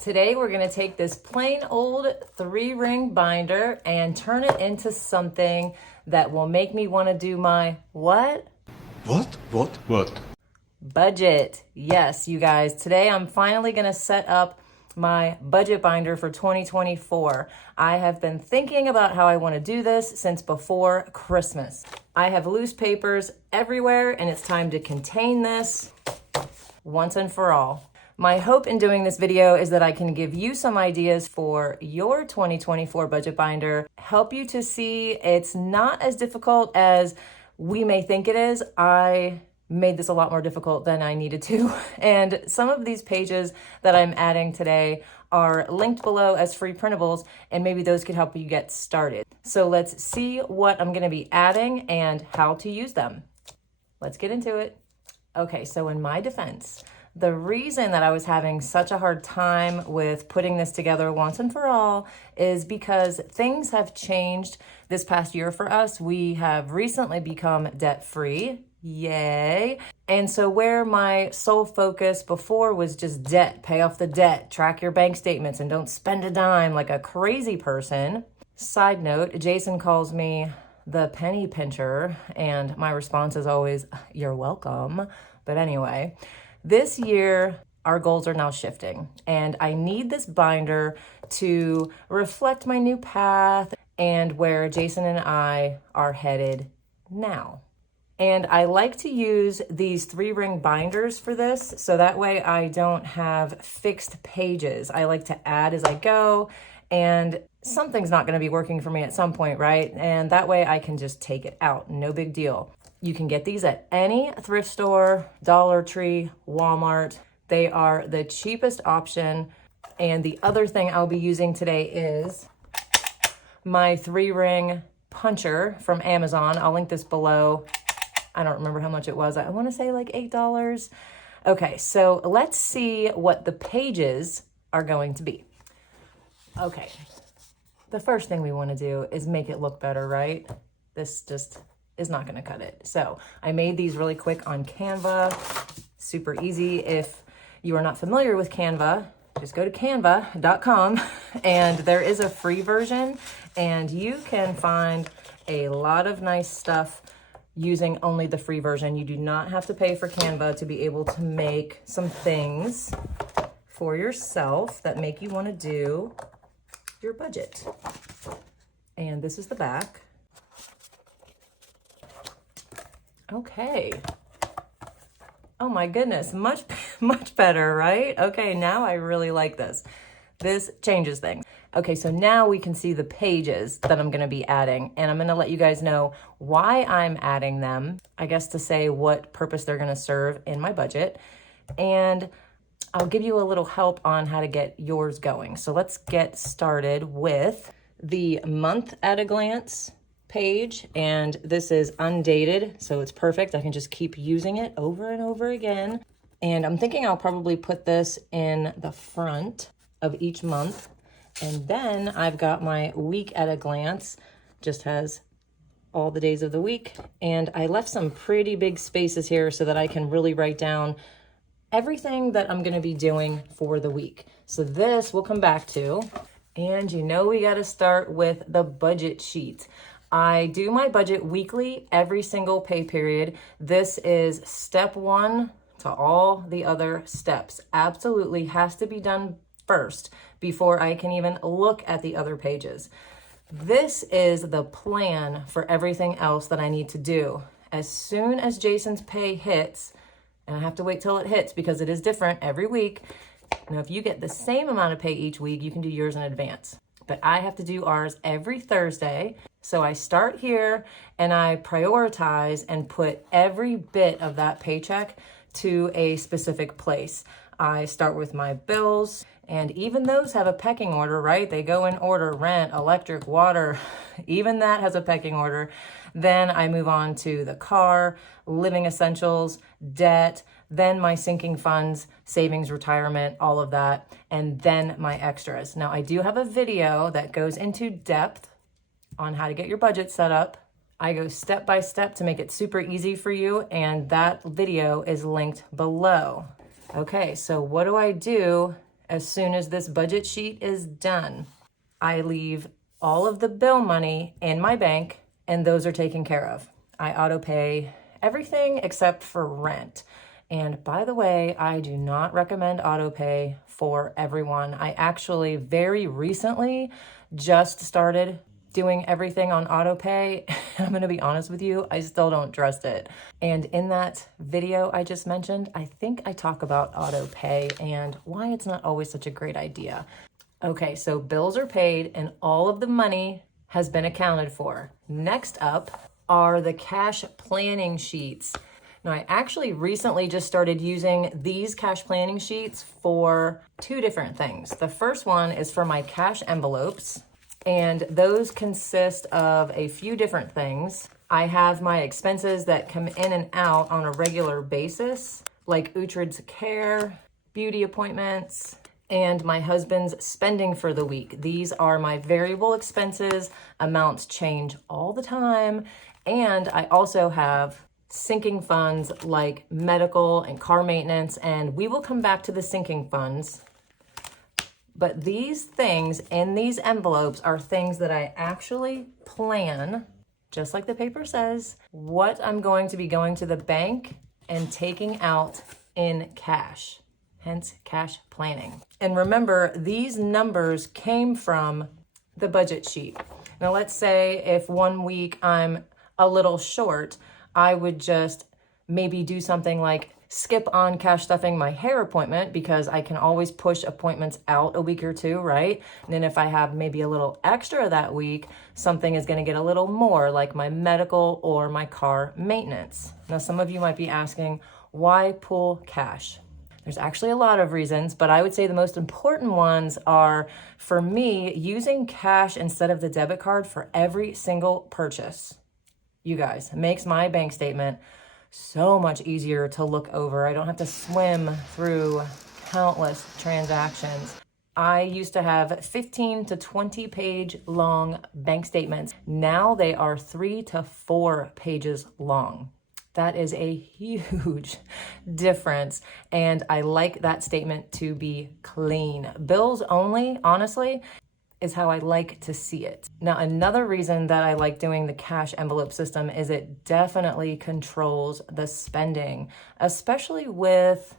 Today we're gonna take this plain old 3-ring binder and turn it into something that will make me wanna do my what? What? Budget. Yes, you guys, today I'm finally gonna set up my budget binder for 2024. I have been thinking about how I wanna do this since before Christmas. I have loose papers everywhere and it's time to contain this once and for all. My hope in doing this video is that I can give you some ideas for your 2024 budget binder, help you to see it's not as difficult as we may think it is. I made this a lot more difficult than I needed to. And some of these pages that I'm adding today are linked below as free printables, and maybe those could help you get started. So let's see what I'm gonna be adding and how to use them. Let's get into it. Okay, so in my defense, the reason that I was having such a hard time with putting this together once and for all is because things have changed this past year for us. We have recently become debt-free, yay. And so where my sole focus before was just debt, pay off the debt, track your bank statements, and don't spend a dime like a crazy person. Side note, Jason calls me the penny pincher, and my response is always, you're welcome. But anyway, this year, our goals are now shifting, and I need this binder to reflect my new path and where Jason and I are headed now. And I like to use these 3-ring binders for this, so that way I don't have fixed pages. I like to add as I go, and something's not gonna be working for me at some point, right? And that way I can just take it out, no big deal. You can get these at any thrift store, Dollar Tree, Walmart. They are the cheapest option. And the other thing I'll be using today is my 3-ring puncher from Amazon. I'll link this below. I don't remember how much it was. I wanna say like $8. Okay, so let's see what the pages are going to be. Okay, the first thing we wanna do is make it look better, right? This just is not gonna cut it. So I made these really quick on Canva, super easy. If you are not familiar with Canva, just go to canva.com and there is a free version and you can find a lot of nice stuff using only the free version. You do not have to pay for Canva to be able to make some things for yourself that make you wanna do your budget. And this is the back. Okay. Oh my goodness, much better, right? Okay, now I really like this. This changes things. Okay, so now we can see the pages that I'm gonna be adding, and I'm gonna let you guys know why I'm adding them, I guess to say what purpose they're gonna serve in my budget, and I'll give you a little help on how to get yours going. So let's get started with the month at a glance page, and this is undated, so it's perfect. I can just keep using it over and over again. And I'm thinking I'll probably put this in the front of each month. And then I've got my week at a glance, just has all the days of the week. And I left some pretty big spaces here so that I can really write down everything that I'm gonna be doing for the week. So this we'll come back to. And you know we gotta start with the budget sheet. I do my budget weekly, every single pay period. This is step 1 to all the other steps. Absolutely has to be done first before I can even look at the other pages. This is the plan for everything else that I need to do. As soon as Jason's pay hits, and I have to wait till it hits because it is different every week. Now, if you get the same amount of pay each week, you can do yours in advance. But I have to do ours every Thursday. So I start here and I prioritize and put every bit of that paycheck to a specific place. I start with my bills, and even those have a pecking order, right? They go in order: rent, electric, water, even that has a pecking order. Then I move on to the car, living essentials, debt, then my sinking funds, savings, retirement, all of that, and then my extras. Now I do have a video that goes into depth on how to get your budget set up. I go step by step to make it super easy for you, and that video is linked below. Okay, so what do I do as soon as this budget sheet is done, I leave all of the bill money in my bank, and those are taken care of. I auto pay everything except for rent. And by the way, I do not recommend auto pay for everyone. I actually very recently just started doing everything on auto pay. I'm gonna be honest with you, I still don't trust it. And in that video I just mentioned, I think I talk about auto pay and why it's not always such a great idea. Okay, so bills are paid and all of the money has been accounted for. Next up are the cash planning sheets. Now, I actually recently just started using these cash planning sheets for two different things. The first one is for my cash envelopes, and those consist of a few different things. I have my expenses that come in and out on a regular basis, like Uhtred's care, beauty appointments, and my husband's spending for the week. These are my variable expenses. Amounts change all the time. And I also have sinking funds like medical and car maintenance, and we will come back to the sinking funds. But these things in these envelopes are things that I actually plan, just like the paper says, what I'm going to be going to the bank and taking out in cash, hence cash planning. And remember, these numbers came from the budget sheet. Now, let's say if one week I'm a little short, I would just maybe do something like skip on cash stuffing my hair appointment because I can always push appointments out a week or two, right? And then if I have maybe a little extra that week, something is going to get a little more, like my medical or my car maintenance. Now, some of you might be asking, why pull cash? There's actually a lot of reasons, but I would say the most important ones are, for me, using cash instead of the debit card for every single purchase. You guys, makes my bank statement so much easier to look over. I don't have to swim through countless transactions. I used to have 15 to 20 page long bank statements. Now they are 3 to 4 pages long. That is a huge difference. And I like that statement to be clean. Bills only, honestly, is how I like to see it. Now, another reason that I like doing the cash envelope system is it definitely controls the spending, especially with,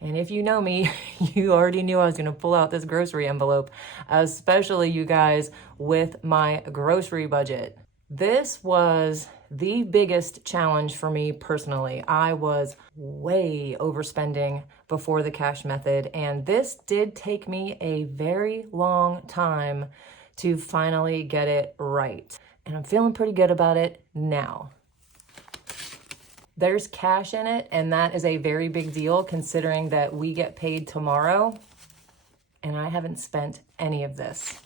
and if you know me, you already knew I was gonna pull out this grocery envelope, especially you guys with my grocery budget. This was the biggest challenge for me personally. I was way overspending before the cash method, and this did take me a very long time to finally get it right. And I'm feeling pretty good about it now. There's cash in it, and that is a very big deal considering that we get paid tomorrow, and I haven't spent any of this.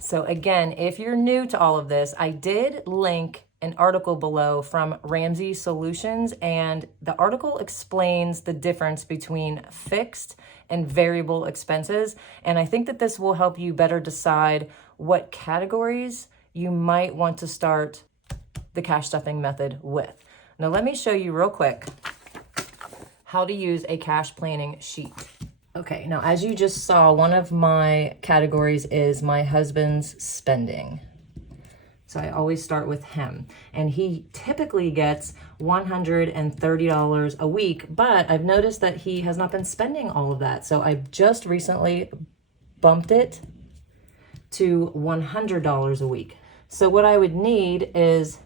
So again, if you're new to all of this, I did link an article below from Ramsey Solutions, and the article explains the difference between fixed and variable expenses. And I think that this will help you better decide what categories you might want to start the cash stuffing method with. Now, let me show you real quick how to use a cash planning sheet. Okay, now as you just saw, one of my categories is my husband's spending. So I always start with him. And he typically gets $130 a week, but I've noticed that he has not been spending all of that. So I've just recently bumped it to $100 a week. So what I would need is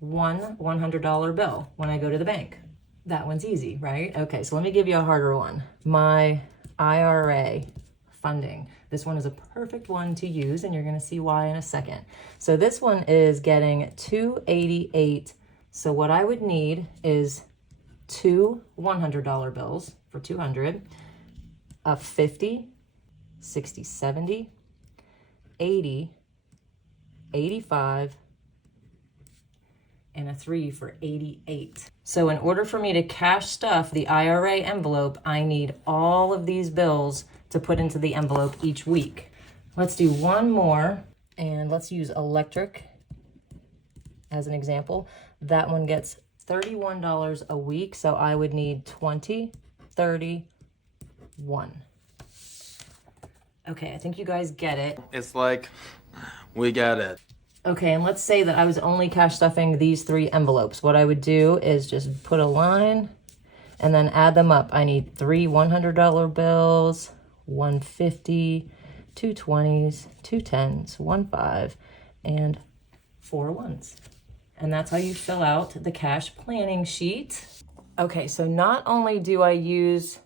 one $100 bill when I go to the bank. That one's easy, right? Okay, so let me give you a harder one. My IRA funding. This one is a perfect one to use, and you're gonna see why in a second. So this one is getting $288. So what I would need is two $100 bills for $200, a 50, 60, 70, 80, 85, and a 3 for 88. So in order for me to cash stuff the IRA envelope, I need all of these bills to put into the envelope each week. Let's do one more, and let's use electric as an example. That one gets $31 a week. So I would need 20, 31. Okay, I think you guys get it. It's like, we get it. Okay, and let's say that I was only cash stuffing these 3 envelopes. What I would do is just put a line and then add them up. I need 3 $100 bills, 150, 2 20s, 2 10s, 1 5, and 4 1s. And that's how you fill out the cash planning sheet. Okay, so not only do I use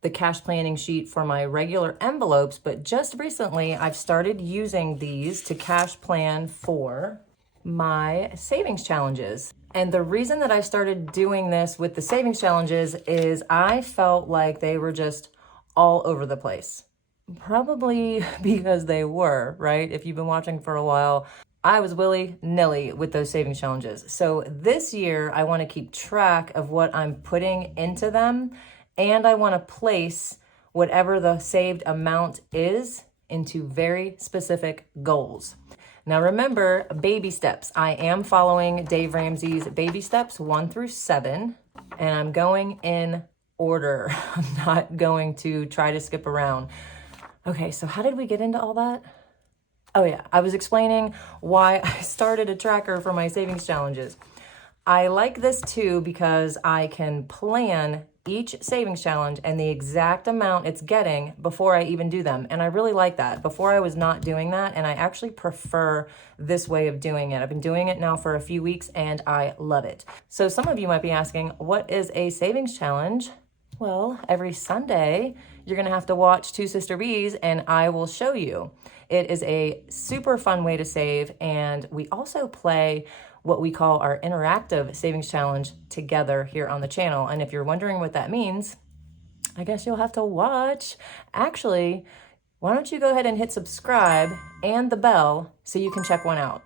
the cash planning sheet for my regular envelopes, but just recently I've started using these to cash plan for my savings challenges. And the reason that I started doing this with the savings challenges is I felt like they were just all over the place. Probably because they were, right? If you've been watching for a while, I was willy-nilly with those savings challenges. So this year, I want to keep track of what I'm putting into them, and I want to place whatever the saved amount is into very specific goals. Now remember, baby steps. I am following Dave Ramsey's baby steps 1 through 7, and I'm going in order. I'm not going to try to skip around. Okay, so how did we get into all that? Oh yeah, I was explaining why I started a tracker for my savings challenges. I like this too because I can plan each savings challenge and the exact amount it's getting before I even do them. And I really like that. Before I was not doing that, and I actually prefer this way of doing it. I've been doing it now for a few weeks and I love it. So some of you might be asking, what is a savings challenge? Well, every Sunday, you're gonna have to watch Two Sister Bees and I will show you. It is a super fun way to save, and we also play what we call our interactive savings challenge together here on the channel. And if you're wondering what that means, I guess you'll have to watch. Actually, why don't you go ahead and hit subscribe and the bell so you can check one out.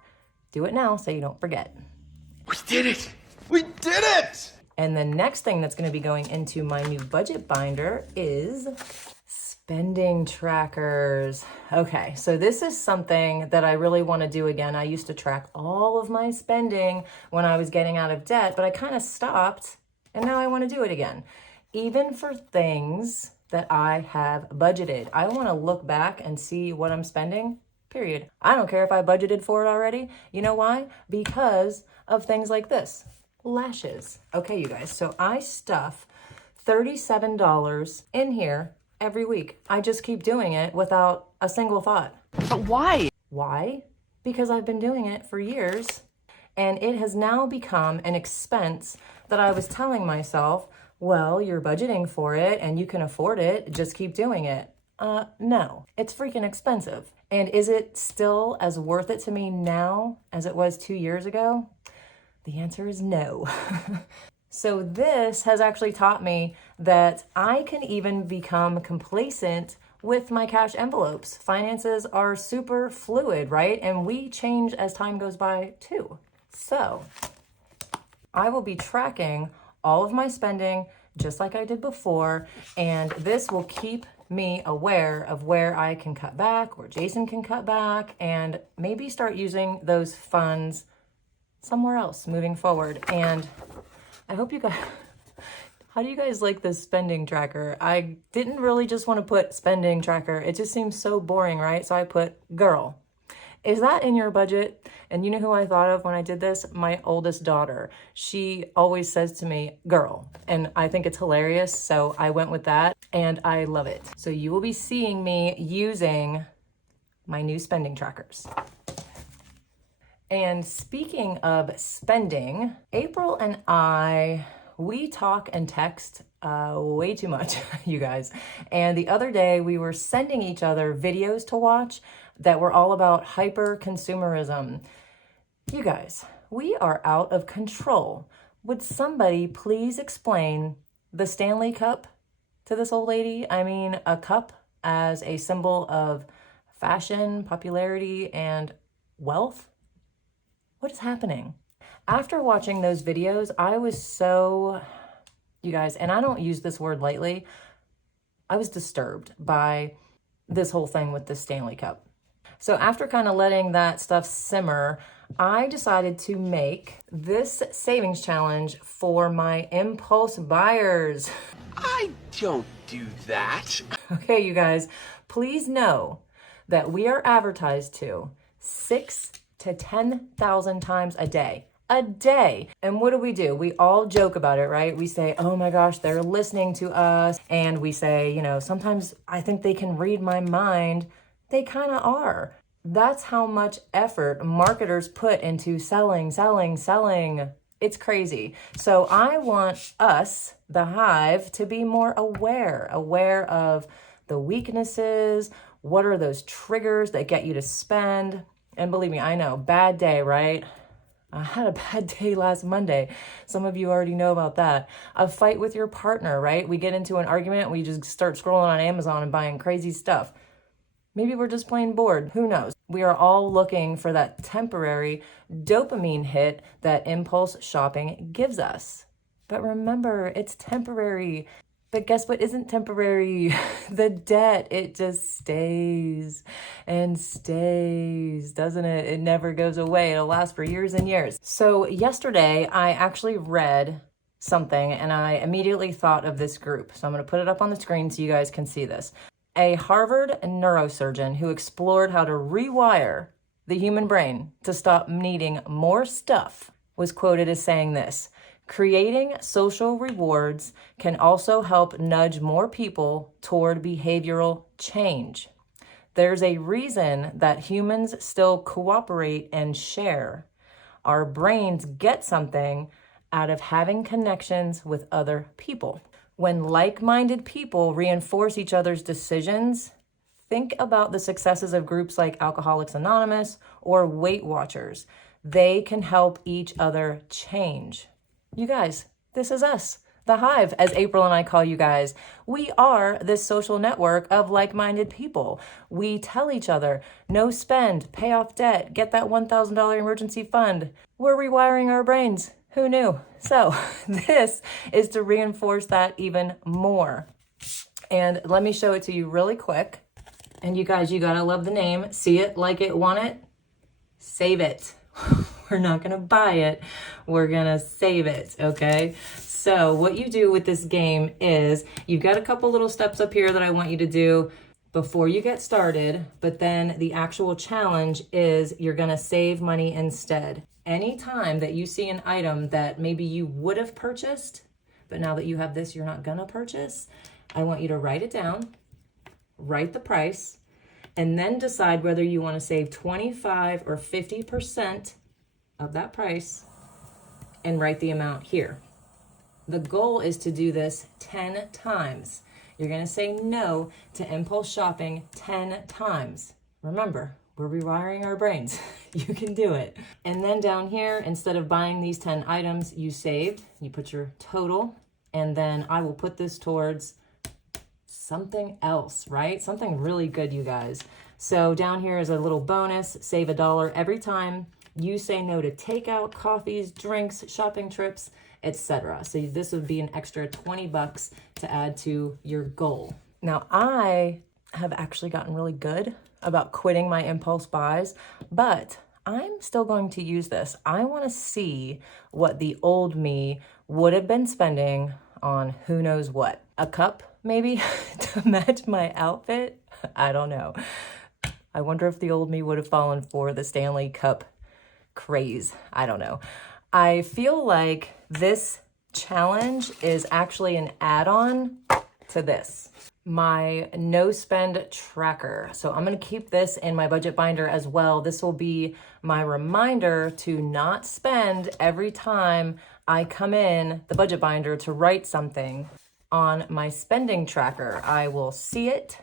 Do it now so you don't forget. We did it! We did it! And the next thing that's going to be going into my new budget binder is spending trackers. Okay, so this is something that I really want to do again. I used to track all of my spending when I was getting out of debt, but I kind of stopped, and now I want to do it again. Even for things that I have budgeted. I want to look back and see what I'm spending, period. I don't care if I budgeted for it already. You know why? Because of things like this. Lashes. Okay, you guys, so I stuff $37 in here every week. I just keep doing it without a single thought. But why? Why? Because I've been doing it for years, and it has now become an expense that I was telling myself, well, you're budgeting for it and you can afford it, just keep doing it. No, it's freaking expensive. And is it still as worth it to me now as it was 2 years ago? The answer is no. So this has actually taught me that I can even become complacent with my cash envelopes. Finances are super fluid, right? And we change as time goes by too. So I will be tracking all of my spending just like I did before, and this will keep me aware of where I can cut back, where Jason can cut back, and maybe start using those funds somewhere else moving forward. And I hope you guys, how do you guys like this spending tracker? I didn't really just want to put spending tracker. It just seems so boring, right? So I put girl. Is that in your budget? And you know who I thought of when I did this? My oldest daughter. She always says to me, girl. And I think it's hilarious. So I went with that and I love it. So you will be seeing me using my new spending trackers. And speaking of spending, April and we talk and text way too much, you guys. And the other day we were sending each other videos to watch that were all about hyper consumerism. You guys, we are out of control. Would somebody please explain the Stanley Cup to this old lady? I mean, a cup as a symbol of fashion, popularity, and wealth? What is happening? After watching those videos, I was so, you guys, and I don't use this word lightly, I was disturbed by this whole thing with the Stanley Cup. So after kind of letting that stuff simmer, I decided to make this savings challenge for my impulse buyers. I don't do that. Okay, you guys, please know that we are advertised to 6,000 to 10,000 times a day. A day. And what do? We all joke about it, right? We say, oh my gosh, they're listening to us. And we say, sometimes I think they can read my mind. They kind of are. That's how much effort marketers put into selling. It's crazy. So I want us, the Hive, to be more aware of the weaknesses. What are those triggers that get you to spend? And believe me, I know, bad day, right? I had a bad day last Monday. Some of you already know about that. A fight with your partner, right? We get into an argument, we just start scrolling on Amazon and buying crazy stuff. Maybe we're just plain bored. Who knows? We are all looking for that temporary dopamine hit that impulse shopping gives us. But remember, it's temporary. But guess what isn't temporary? The debt. It just stays and stays, doesn't it? It never goes away. It'll last for years and years. So yesterday, I actually read something and I immediately thought of this group. So I'm going to put it up on the screen so you guys can see this. A Harvard neurosurgeon who explored how to rewire the human brain to stop needing more stuff was quoted as saying this: creating social rewards can also help nudge more people toward behavioral change. There's a reason that humans still cooperate and share. Our brains get something out of having connections with other people. When like-minded people reinforce each other's decisions, think about the successes of groups like Alcoholics Anonymous or Weight Watchers. They can help each other change. You guys, this is us, the Hive, as April and I call you guys. We are this social network of like-minded people. We tell each other, no spend, pay off debt, get that $1,000 emergency fund. We're rewiring our brains. Who knew? So this is to reinforce that even more. And let me show it to you really quick. And you guys, you gotta love the name. See it, like it, want it, save it. We're not gonna buy it, we're gonna save it, okay? So what you do with this game is you've got a couple little steps up here that I want you to do before you get started, but then the actual challenge is you're gonna save money instead. Anytime that you see an item that maybe you would have purchased, but now that you have this, you're not gonna purchase, I want you to write it down, write the price, and then decide whether you wanna save 25 or 50% of that price and write the amount here. The goal is to do this 10 times. You're gonna say no to impulse shopping 10 times. Remember, we're rewiring our brains. You can do it. And then down here, instead of buying these 10 items you saved, you put your total, and then I will put this towards something else, right? Something really good, you guys. So down here is a little bonus, save $1 every time you say no to takeout, coffees, drinks, shopping trips, etc. So this would be an extra 20 bucks to add to your goal. Now, I have actually gotten really good about quitting my impulse buys, but I'm still going to use this. I want to see what the old me would have been spending on who knows what. A cup, maybe, to match my outfit? I don't know. I wonder if the old me would have fallen for the Stanley Cup craze. I don't know. I feel like this challenge is actually an add-on to this, my no spend tracker. So I'm going to keep this in my budget binder as well. This will be my reminder to not spend every time I come in the budget binder to write something on my spending tracker. I will see it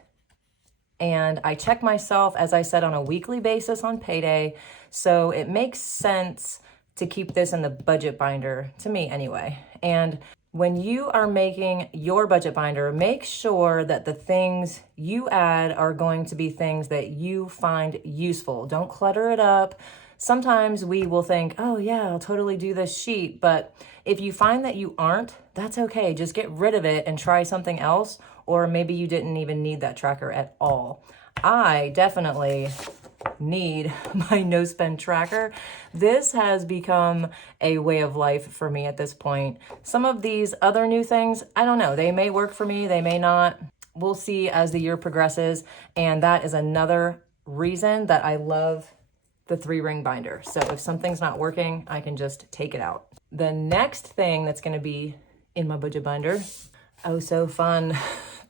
and I check myself, as I said, on a weekly basis on PayDay. So it makes sense to keep this in the budget binder, to me anyway. And when you are making your budget binder, make sure that the things you add are going to be things that you find useful. Don't clutter it up. Sometimes we will think, oh yeah, I'll totally do this sheet. But if you find that you aren't, that's okay. Just get rid of it and try something else. Or maybe you didn't even need that tracker at all. I definitely need my no spend tracker. This has become a way of life for me at this point. Some of these other new things, I don't know, they may work for me, they may not. We'll see as the year progresses. And that is another reason that I love the 3-ring binder. So if something's not working, I can just take it out. The next thing that's going to be in my budget binder, oh so fun,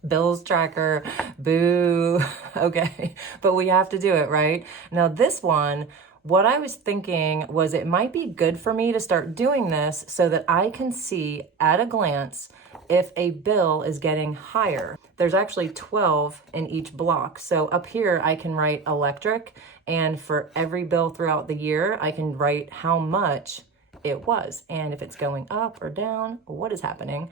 bills tracker, boo. Okay, but we have to do it, right? Now this one, what I was thinking was it might be good for me to start doing this so that I can see at a glance if a bill is getting higher. There's actually 12 in each block. So up here I can write electric, and for every bill throughout the year, I can write how much it was. And if it's going up or down, what is happening,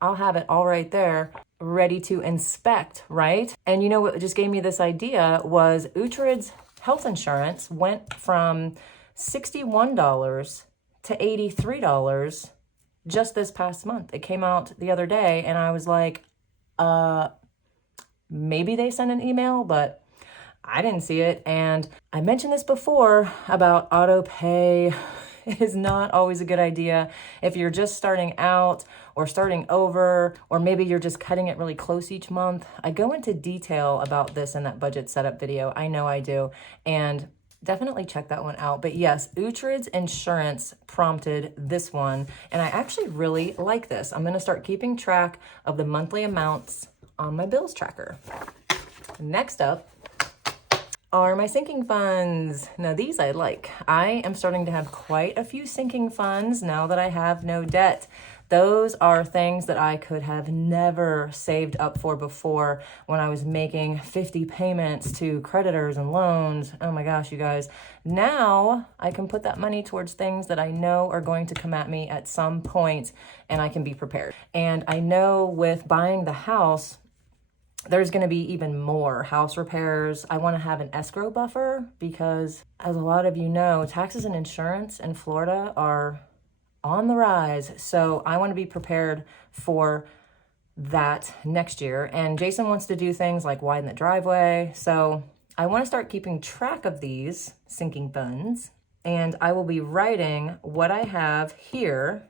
I'll have it all right there, ready to inspect, right? And you know what just gave me this idea was Uhtred's health insurance went from $61 to $83 just this past month. It came out the other day and I was like, maybe they sent an email, but I didn't see it. And I mentioned this before about auto pay. It is not always a good idea if you're just starting out or starting over, or maybe you're just cutting it really close each month. I go into detail about this in that budget setup video. I know I do. And definitely check that one out. But yes, Uhtred's insurance prompted this one. And I actually really like this. I'm going to start keeping track of the monthly amounts on my bills tracker. Next up are my sinking funds. Now these I like. I am starting to have quite a few sinking funds now that I have no debt. Those are things that I could have never saved up for before when I was making 50 payments to creditors and loans. Oh my gosh, you guys. Now I can put that money towards things that I know are going to come at me at some point and I can be prepared. And I know with buying the house, there's going to be even more house repairs. I want to have an escrow buffer because, as a lot of you know, taxes and insurance in Florida are on the rise. So I want to be prepared for that next year. And Jason wants to do things like widen the driveway. So I want to start keeping track of these sinking funds. And I will be writing what I have here.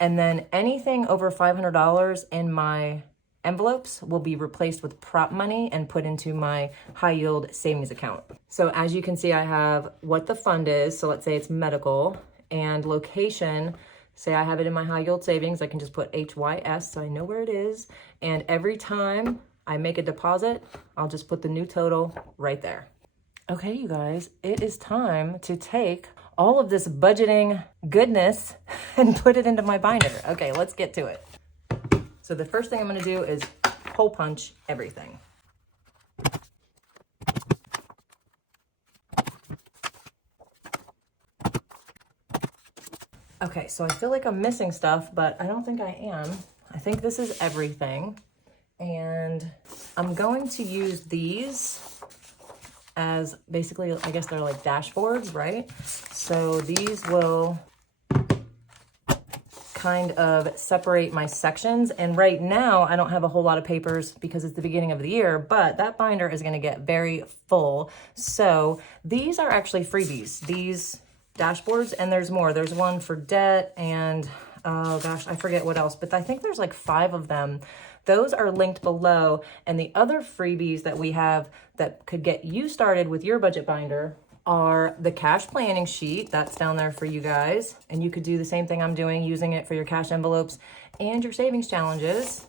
And then anything over $500 in my envelopes will be replaced with prop money and put into my high yield savings account. So as you can see, I have what the fund is. So let's say it's medical, and location. Say I have it in my high yield savings. I can just put HYS so I know where it is. And every time I make a deposit, I'll just put the new total right there. Okay, you guys, it is time to take all of this budgeting goodness and put it into my binder. Okay, let's get to it. So the first thing I'm going to do is hole punch everything. Okay, so I feel like I'm missing stuff, but I don't think I am. I think this is everything. And I'm going to use these as basically, I guess they're like dashboards, right? So these will kind of separate my sections. And right now I don't have a whole lot of papers because it's the beginning of the year, but that binder is going to get very full. So these are actually freebies, these dashboards, and there's more. There's one for debt and oh gosh, I forget what else, but I think there's like 5 of them. Those are linked below. And the other freebies that we have that could get you started with your budget binder are the cash planning sheet. That's down there for you guys. And you could do the same thing I'm doing, using it for your cash envelopes and your savings challenges.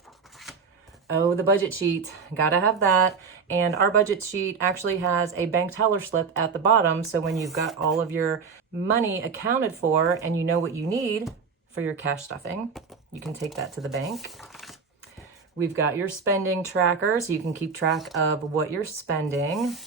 Oh, the budget sheet, gotta have that. And our budget sheet actually has a bank teller slip at the bottom. So when you've got all of your money accounted for and you know what you need for your cash stuffing, you can take that to the bank. We've got your spending tracker, so you can keep track of what you're spending.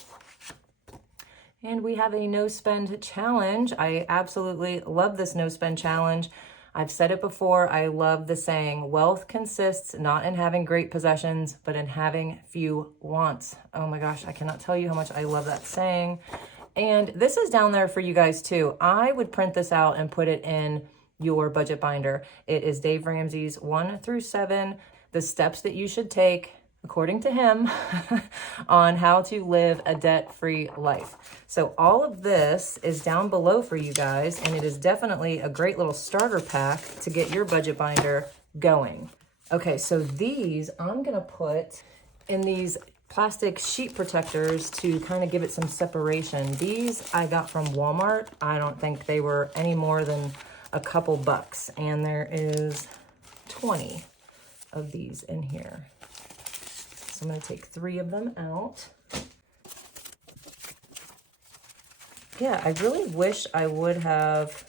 And we have a no spend challenge. I absolutely love this no spend challenge. I've said it before, I love the saying, wealth consists not in having great possessions, but in having few wants. Oh my gosh, I cannot tell you how much I love that saying. And this is down there for you guys too. I would print this out and put it in your budget binder. It is Dave Ramsey's 1 through 7, the steps that you should take according to him, on how to live a debt-free life. So all of this is down below for you guys, and it is definitely a great little starter pack to get your budget binder going. Okay, so these I'm gonna put in these plastic sheet protectors to kind of give it some separation. These I got from Walmart. I don't think they were any more than a couple bucks, and there is 20 of these in here. So I'm going to take 3 of them out. Yeah, I really wish I would have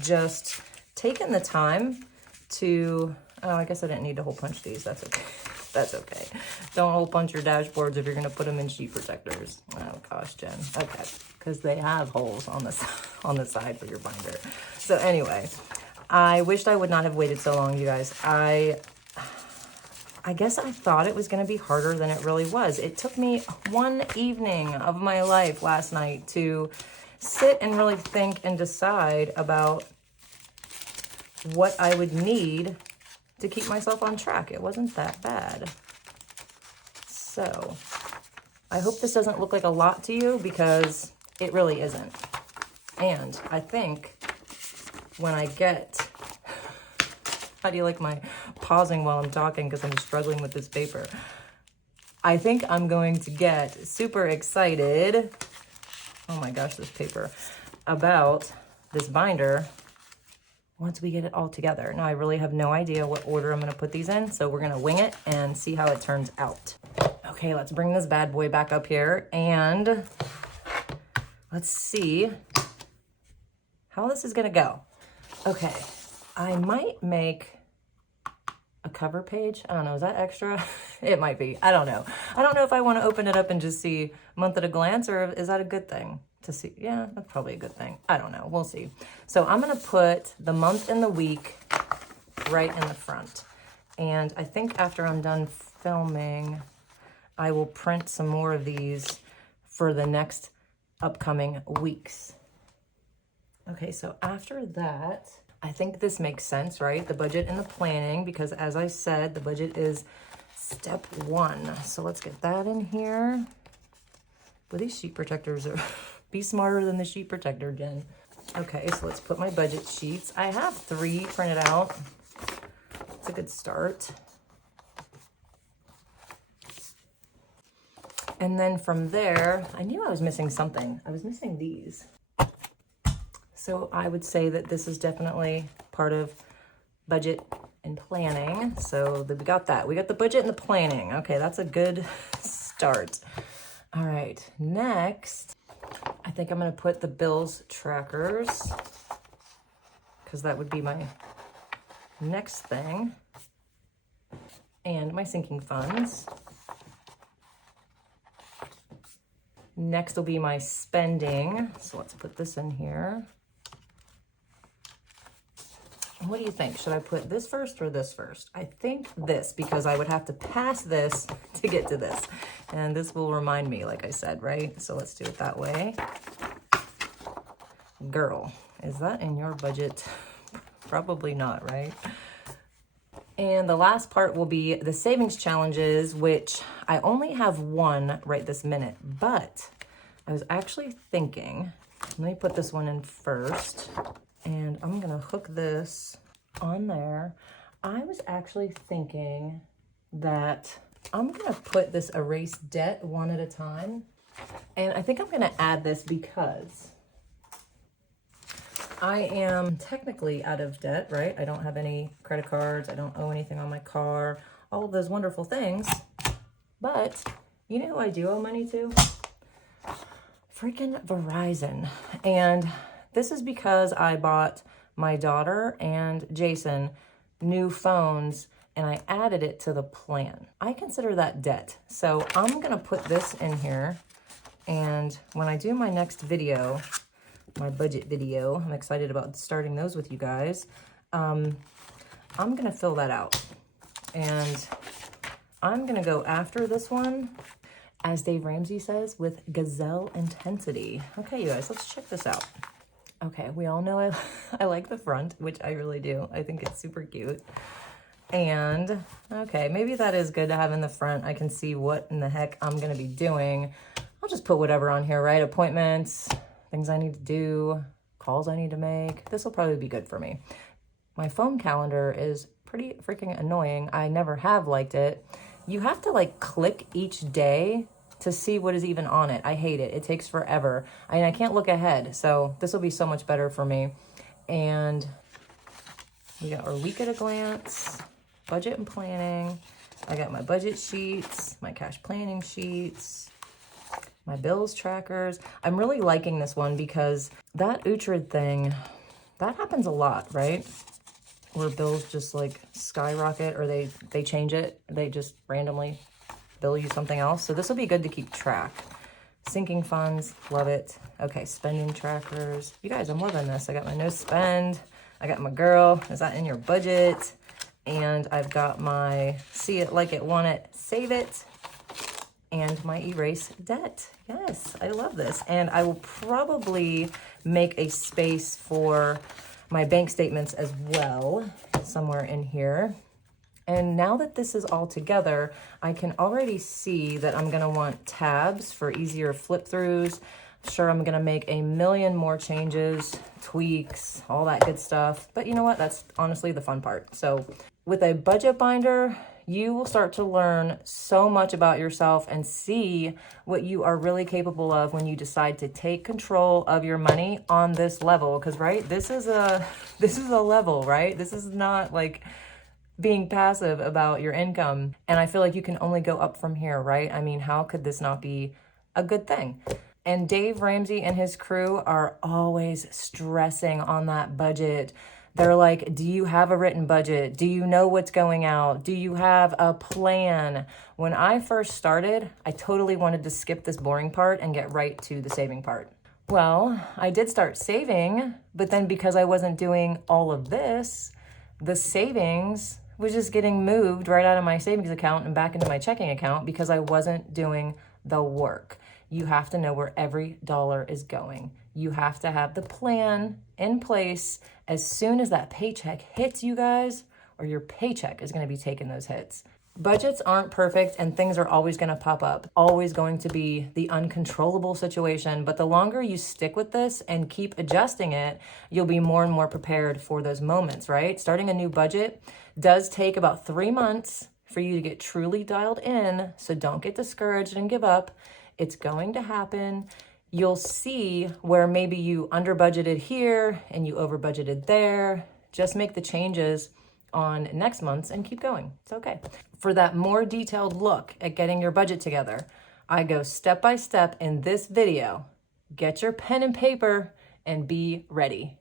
just taken the time to, oh, I guess I didn't need to hole punch these. That's okay. That's okay. Don't hole punch your dashboards if you're going to put them in sheet protectors. Oh gosh, Jen. Okay, because they have holes on the side for your binder. So anyway, I wished I would not have waited so long, you guys. I guess I thought it was going to be harder than it really was. It took me one evening of my life last night to sit and really think and decide about what I would need to keep myself on track. It wasn't that bad. So I hope this doesn't look like a lot to you, because it really isn't. And I think when I get, how do you like my pausing while I'm talking because I'm struggling with this paper? I think I'm going to get super excited, oh my gosh, this paper, about this binder once we get it all together. Now, I really have no idea what order I'm gonna put these in, so we're gonna wing it and see how it turns out. Okay, let's bring this bad boy back up here and let's see how this is gonna go. Okay, I might make a cover page. I don't know, is that extra? It might be, I don't know. I don't know if I wanna open it up and just see month at a glance, or is that a good thing to see? Yeah, that's probably a good thing. I don't know, we'll see. So I'm gonna put the month and the week right in the front. And I think after I'm done filming, I will print some more of these for the next upcoming weeks. Okay, so after that, I think this makes sense, right? The budget and the planning, because as I said, the budget is step 1. So let's get that in here. Well, these sheet protectors are, be smarter than the sheet protector, Jen. Okay, so let's put my budget sheets. I have 3 printed out. It's a good start. And then from there, I knew I was missing something. I was missing these. So I would say that this is definitely part of budget and planning. So we got that. We got the budget and the planning. Okay, that's a good start. All right, next, I think I'm gonna put the bills trackers, because that would be my next thing, and my sinking funds. Next will be my spending. So let's put this in here. What do you think? Should I put this first or this first? I think this, because I would have to pass this to get to this. And this will remind me, like I said, right? So let's do it that way. Girl, is that in your budget? Probably not, right? And the last part will be the savings challenges, which I only have one right this minute, but I was actually thinking, let me put this one in first, and I'm gonna hook this on there. I was actually thinking that I'm gonna put this erase debt one at a time. And I think I'm gonna add this because I am technically out of debt, right? I don't have any credit cards. I don't owe anything on my car, all of those wonderful things. But you know who I do owe money to? Freaking Verizon. And this is because I bought my daughter and Jason new phones and I added it to the plan. I consider that debt. So I'm gonna put this in here, and when I do my next video, my budget video, I'm excited about starting those with you guys, I'm gonna fill that out. And I'm gonna go after this one, as Dave Ramsey says, with gazelle intensity. Okay, you guys, let's check this out. Okay, we all know I like the front, which I really do. I think it's super cute. And okay, maybe that is good to have in the front. I can see what in the heck I'm gonna be doing. I'll just put whatever on here, right? Appointments, things I need to do, calls I need to make. This will probably be good for me. My phone calendar is pretty freaking annoying. I never have liked it. You have to like click each day to see what is even on it. I hate it. It takes forever. I can't look ahead. So this will be so much better for me. And we got our week at a glance, budget and planning. I got my budget sheets, my cash planning sheets, my bills trackers. I'm really liking this one because that Uhtred thing, that happens a lot, right? Where bills just like skyrocket, or they change it. They just randomly bill you something else. So this will be good to keep track. Sinking funds, love it. Okay, spending trackers. You guys, I'm loving this. I got my no spend. I got my girl. Is that in your budget? And I've got my see it, like it, want it, save it. And my erase debt. Yes, I love this. And I will probably make a space for my bank statements as well, somewhere in here. And now that this is all together, I can already see that I'm gonna want tabs for easier flip throughs. Sure, I'm gonna make a million more changes, tweaks, all that good stuff. But you know what? That's honestly the fun part. So with a budget binder, you will start to learn so much about yourself and see what you are really capable of when you decide to take control of your money on this level. Because right, this is a level, right? This is not like being passive about your income. And I feel like you can only go up from here, right? I mean, how could this not be a good thing? And Dave Ramsey and his crew are always stressing on that budget. They're like, do you have a written budget? Do you know what's going out? Do you have a plan? When I first started, I totally wanted to skip this boring part and get right to the saving part. Well, I did start saving, but then because I wasn't doing all of this, the savings was just getting moved right out of my savings account and back into my checking account because I wasn't doing the work. You have to know where every dollar is going. You have to have the plan in place as soon as that paycheck hits, you guys, or your paycheck is going to be taking those hits. Budgets aren't perfect and things are always going to pop up, always going to be the uncontrollable situation. But the longer you stick with this and keep adjusting it, you'll be more and more prepared for those moments, right? Starting a new budget does take about 3 months for you to get truly dialed in. So don't get discouraged and give up. It's going to happen. You'll see where maybe you under budgeted here and you over budgeted there. Just make the changes on next month's and keep going. It's okay. For that more detailed look at getting your budget together, I go step by step in this video. Get your pen and paper and be ready.